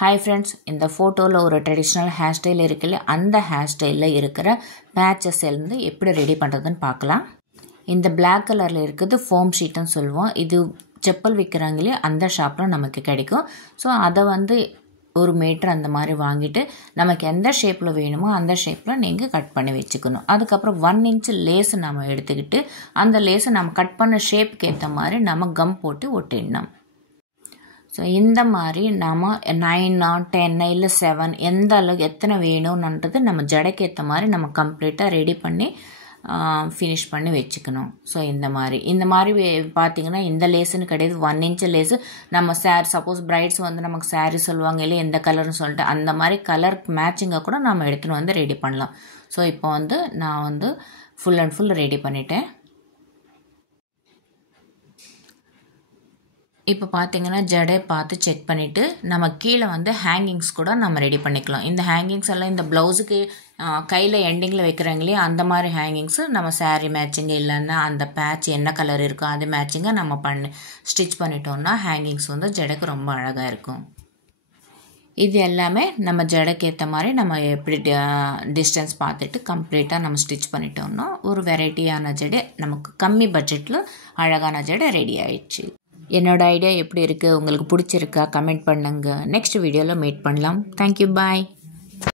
Hi friends, இந்த ஃபோட்டோவில் ஒரு ட்ரெடிஷ்னல் ஹேர் ஸ்டைல் இருக்குல்ல, அந்த ஹேர் ஸ்டைலில் இருக்கிற பேச்சஸ் இருந்து எப்படி ரெடி பண்ணுறதுன்னு பார்க்கலாம். இந்த பிளாக் கலரில் இருக்குது ஃபோம் ஷீட்டுன்னு சொல்லுவோம். இது செப்பல் விற்கிறாங்களே அந்த ஷாப்பில் நமக்கு கிடைக்கும். ஸோ அதை ஒரு மீட்டர் அந்த மாதிரி வாங்கிட்டு நமக்கு எந்த ஷேப்பில் வேணுமோ அந்த ஷேப்பில் நீங்கள் கட் பண்ணி வச்சுக்கணும். அதுக்கப்புறம் 1 inch லேஸ் நம்ம எடுத்துக்கிட்டு அந்த லேஸை நம்ம கட் பண்ண ஷேப்புக்கு ஏற்ற மாதிரி நம்ம கம் போட்டு ஒட்டிடணும். ஸோ இந்த மாதிரி நாம் 9 10 இல்லை 7 எந்த அளவுக்கு எத்தனை வேணும்ன்றது நம்ம ஜடைக்கு ஏற்ற மாதிரி நம்ம கம்ப்ளீட்டாக ரெடி பண்ணி ஃபினிஷ் பண்ணி வச்சுக்கணும். ஸோ இந்த மாதிரி பார்த்திங்கன்னா இந்த லேஸுன்னு கிடையாது, 1 inch லேஸு நம்ம சப்போஸ் பிரைட்ஸ் நமக்கு சாரீ சொல்லுவாங்க இல்லை எந்த கலர்னு சொல்லிட்டு அந்த மாதிரி கலர் மேட்சிங்கை கூட நம்ம எடுத்துன்னு ரெடி பண்ணலாம். ஸோ இப்போ நான் ஃபுல் அண்ட் ஃபுல் ரெடி பண்ணிட்டேன். இப்போ பார்த்தீங்கன்னா ஜடை பார்த்து செக் பண்ணிவிட்டு நம்ம கீழே ஹேங்கிங்ஸ் கூட நம்ம ரெடி பண்ணிக்கலாம். இந்த ஹேங்கிங்ஸ் எல்லாம் இந்த ப்ளவுஸுக்கு கையில் எண்டிங்கில் வைக்கிறாங்களே அந்த மாதிரி ஹேங்கிங்ஸு நம்ம சாரீ மேட்சிங்கு இல்லைன்னா அந்த பேட்ச் என்ன கலர் இருக்கோ அது மேட்சிங்காக நம்ம ஸ்டிச் பண்ணிட்டோம்னா ஹேங்கிங்ஸ் ஜடைக்கு ரொம்ப அழகாக இருக்கும். இது எல்லாமே நம்ம ஜடைக்கு ஏற்ற மாதிரி நம்ம எப்படி டிஸ்டன்ஸ் பார்த்துட்டு கம்ப்ளீட்டாக நம்ம ஸ்டிச் பண்ணிட்டோம்னா ஒரு வெரைட்டியான ஜடை நமக்கு கம்மி பட்ஜெட்டில் அழகான ஜடை ரெடி ஆயிடுச்சு. என்னோட ஐடியா எப்படி இருக்குது, உங்களுக்கு பிடிச்சிருக்கா கமெண்ட் பண்ணுங்கள். நெக்ஸ்ட் வீடியோவில் மீட் பண்ணலாம். தேங்க்யூ, பாய்.